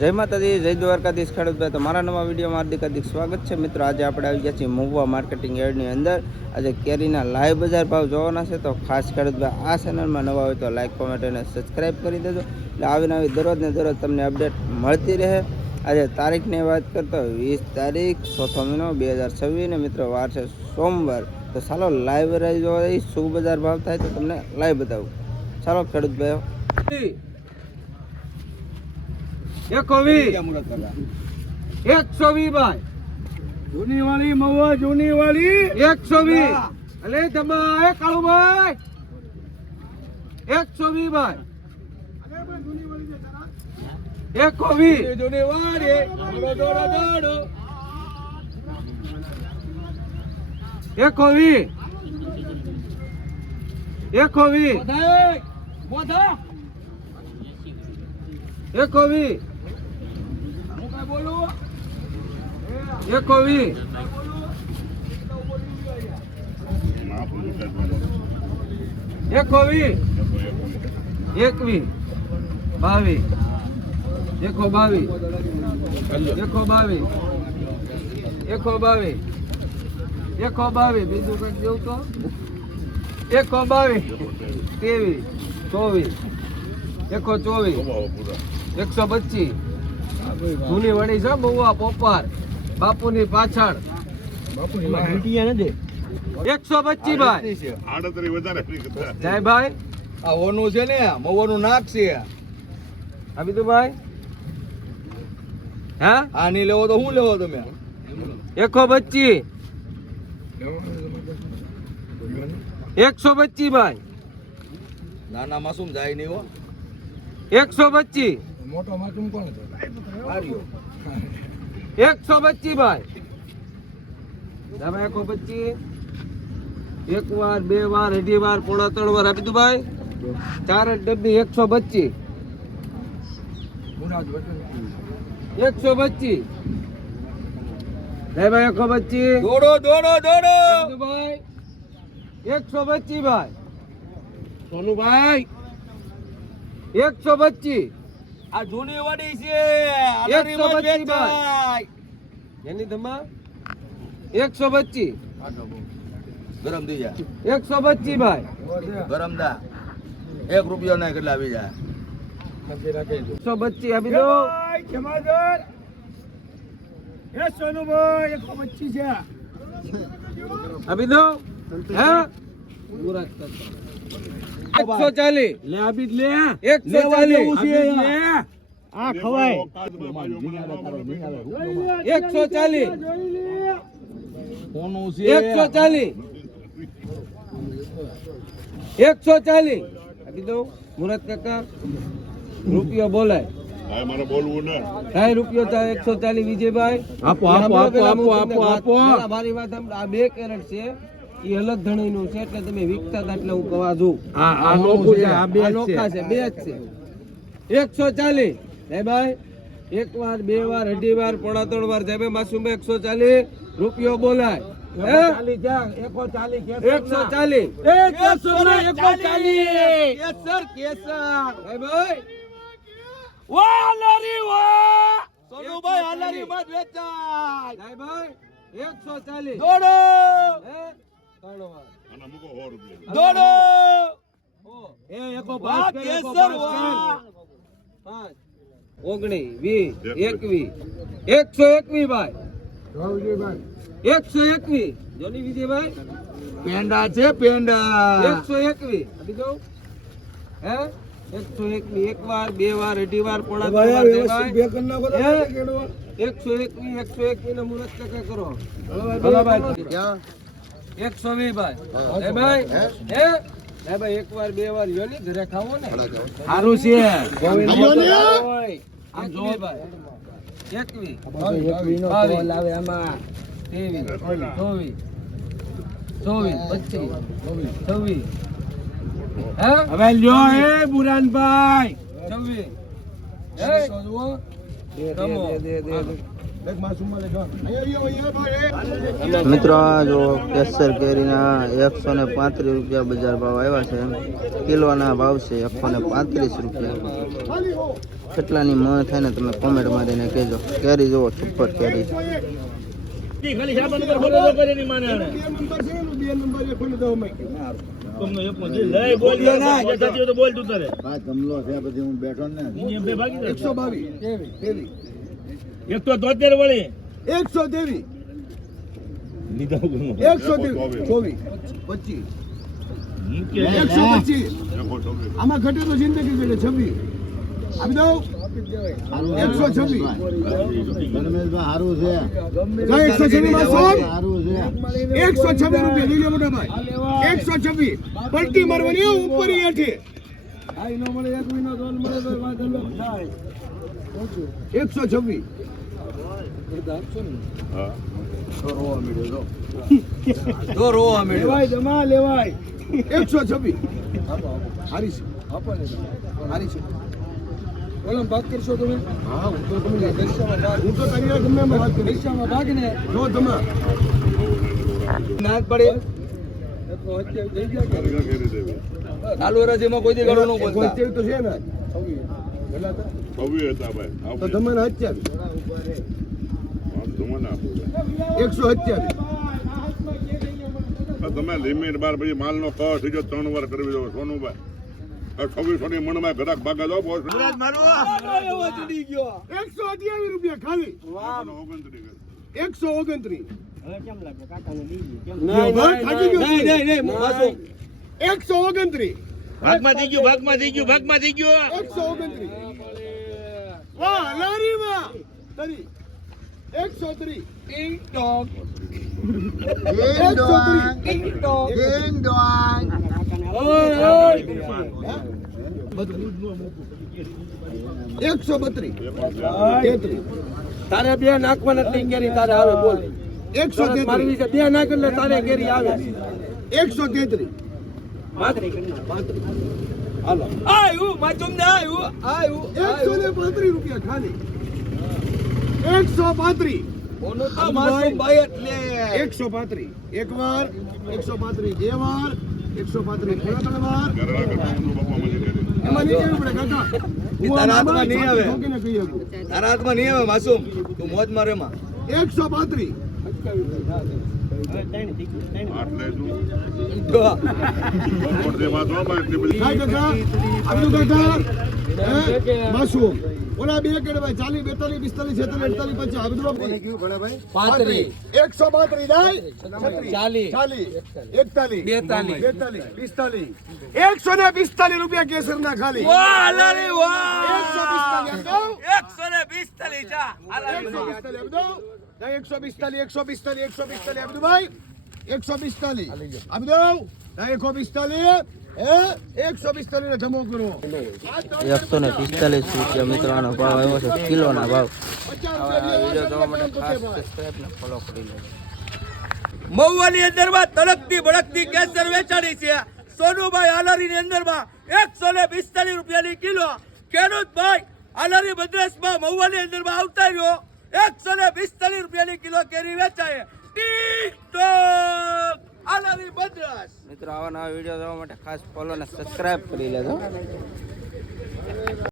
જય માતાજી, જય દ્વારકાધીશ ખેડૂતભાઈ. તો મારા નવા વિડીયોમાં હાર્દિક સ્વાગત છે મિત્રો. આજે આપણે આવી ગયા છીએ મહુવા માર્કેટિંગ યાર્ડની અંદર. આજે કેરીના લાઈવ બજાર ભાવ જોવાના છે. તો ખાસ ખેડૂતભાઈ આ ચેનલમાં નવા હોય તો લાઈક, કોમેન્ટ અને સબસ્ક્રાઈબ કરી દેજો, એટલે આવીને આવી દરરોજ ને દરરોજ તમને અપડેટ મળતી રહે. આજે તારીખની વાત કરતો 20 તારીખ 4 મહિનો 2026 ને મિત્રો વાર છે સોમવાર. તો ચાલો લાઈવ રાઈ જોવા જઈએ, શું બજાર ભાવ થાય તો તમને લાઈવ બતાવું. ચાલો ખેડૂતભાઈઓ. 120 ભાઈ, જૂની વાળી મહુવા, જૂની વાળી 120. અલે જમા કાળુભાઈ 120 ભાઈ, 120 જૂની વાળી દોડો 120 મોઢા 120 હું કઈ બોલું 120 120 21 22 122 122 122 બીજું કંઈક જેવું તો 122 23 24 124 125 જૂની વડી છે બહુ પોપાર બાપુની પાછળ 125 ભાઈ જય ભાઈ. આ ઓનું છે ને મહુવાનું નાક છે. આપી દો ભાઈ. હા આ નહીં લેવો તો હું લેવો તમે 125 125 ભાઈ. નાના માસૂમ જાય નહીં હો. 125 મોટો માસૂમ કોણ છે? 125 ભાઈ. તમે 125 એક વાર, બે વાર, અઢી વાર, પોણા 3 વાર આપી દો ભાઈ. 4 ડબ્બી 125 125 ભાઈ 125 દોડો આપી દો ભાઈ. 125 ભાઈ. સોનુભાઈ 125 આ જૂની વાડી છે. 125 ભાઈ. એની ધમા 125 ગરમ થઈ જાય 125 ભાઈ. ગરમ દા 1 રૂપિયો ના કેટલા આવી જાય 125 આપી દો. જમાદાર એ સોનુભાઈ 125 છે. આપી દો. હે 140 લે આપી લે 140 આ ખવાય 140 કોનું છે 140 140 આપી દો. મુરત કાકા રૂપિયો બોલાય. કાંઈ રૂપિયો થાય 140 વિજયભાઈ. આપો મારી વાત આ 2 કેરેટ છે, એ અલગ ધણીનું છે, એટલે તમે વિકતા હતા એટલે હું કવા જોઉં. આ નોખું છે. આ બે નોખા છે, 2 જ છે. 140 હે ભાઈ. 1 વાર, 2 વાર, અઢી વાર, પોણા 3 વાર જાય ભાઈ. માસુમભાઈ 140 રૂપિયો બોલાય. 140 ભાઈ. સોનુભાઈ હાલારી માં વેચાય જાય ભાઈ 140 દોડો હે 3 વાર દોડો એ એકો ભાગ કેસર વા 5 19 20 21 ભાઈ. 121 જોની વિજયભાઈ. પેંડા છે પેંડા 121 આપી દો. હે 121 1 વાર, 2 વાર, અઢી વાર, પોણા 3 વાર જાય ભાઈ. 121 ને મુરત કાકા કરો. હલો ભાઈ 120 ભાઈ. હે ભાઈ હે ભાઈ 1 વાર, 2 વાર યો ની ઘરે ખાવો ને સારું છે આ જો ભાઈ 21 લાવે આમાં 23 24 25 26 હે હવે લ્યો એ બુરાનભાઈ 26 હે કમો મિત્રો આ જો કેસર કેરીના 135 રૂપિયા બજાર ભાવ આવ્યા છે. કિલોના ભાવ છે 135 રૂપિયા. કેટલાની મણ થાય ને તમે કોમેન્ટ મારીને કહેજો. કેરી જુઓ, સુપર કેરી. આમાં ઘટે તો જિંદગી ઘટે 26 આપી દઉં 126 સારું છે 126 રૂપિયા લઈ લે મોટા ભાઈ 126 પલટી મારવાની ઉપર હેઠે 126 લેવાય 126 હારી છે હારી છે ઓલમ વાત કરશો તમે? હા, હું તો તમને હું તો તારી ગમે એમ વાત કરીશ. પૈસામાં ભાગ ને જો તમે નાક પડે ચાલુ રાજીમાં કોઈ દી ગળો ન બોલતા કોઈ તો છે ને 26 હતા ભાઈ તો તમે 127 તમે લિમિટ બાર પછી માલ નો કહ થઈ ગયો 3 વાર કરવી દો સોનુભાઈ. 2600 ની મણમાં ઘરાક ભાગા દો બોસ. 128 રૂપિયા ખાલી 129 129 ભાગમાં થઈ ગયું 129 વાહ લારી વાહ તરી 130 ટિંગ ટોક 130 ટિંગ ટોક ટિંગ ડોંગ ઓય 132 તારે બે નાખવાના નથી કેરી તારે આવે બોલ 133 મારવી છે બે નાખ એટલે તારે કેરી આવે 133 હાલો આયુ માચુમ ને આયુ 135 રૂપિયા ખાલી 135 ઓનો તો માસુમ ભાઈ એટલે 135 એક વાર 135 બે વાર 135 થોડા ત્રણ વાર એમાં નહીં જવું પડે કાકા તારા હાથમાં નહીં આવે. ઠોકીને કહી શકું. તારા હાથમાં નહીં આવે માસુમ તું મોજ મારે માં 135 કાકા આપડું કાકા માસૂમ ઓલા બે કેડે ભાઈ 40 42 45 46 47 48 132 જાય 40 145 રૂપિયા કેસર ના ખાલી 145 આપી દો ભાઈ 145 આપી દો 145 ને જમો કરો 145 રૂપિયા મિત્રો આનો ભાવ આવ્યો છે. કિલોના ભાવ. વિડીયો જોવા માટે ખાસ સબસ્ક્રાઇબ ને ફોલો કરી લેજો. મહુવાની અંદરમાં તડકતી ભડકતી કેસર વેચાણી છે. સોનુભાઈ આલારીની અંદરમાં 145 રૂપિયાની કિલો. ખેડૂત ભાઈ આલારી મદ્રાસમાં મહુવાની અંદરમાં આવતા રહ્યો 145 રૂપિયાની કિલો કેરી વેચાય. ટિકટોક આલારી મદ્રાસ. મિત્રો આવા નવા વિડીયો જોવા માટે ખાસ ફોલો અને સબસ્ક્રાઇબ કરી લેજો.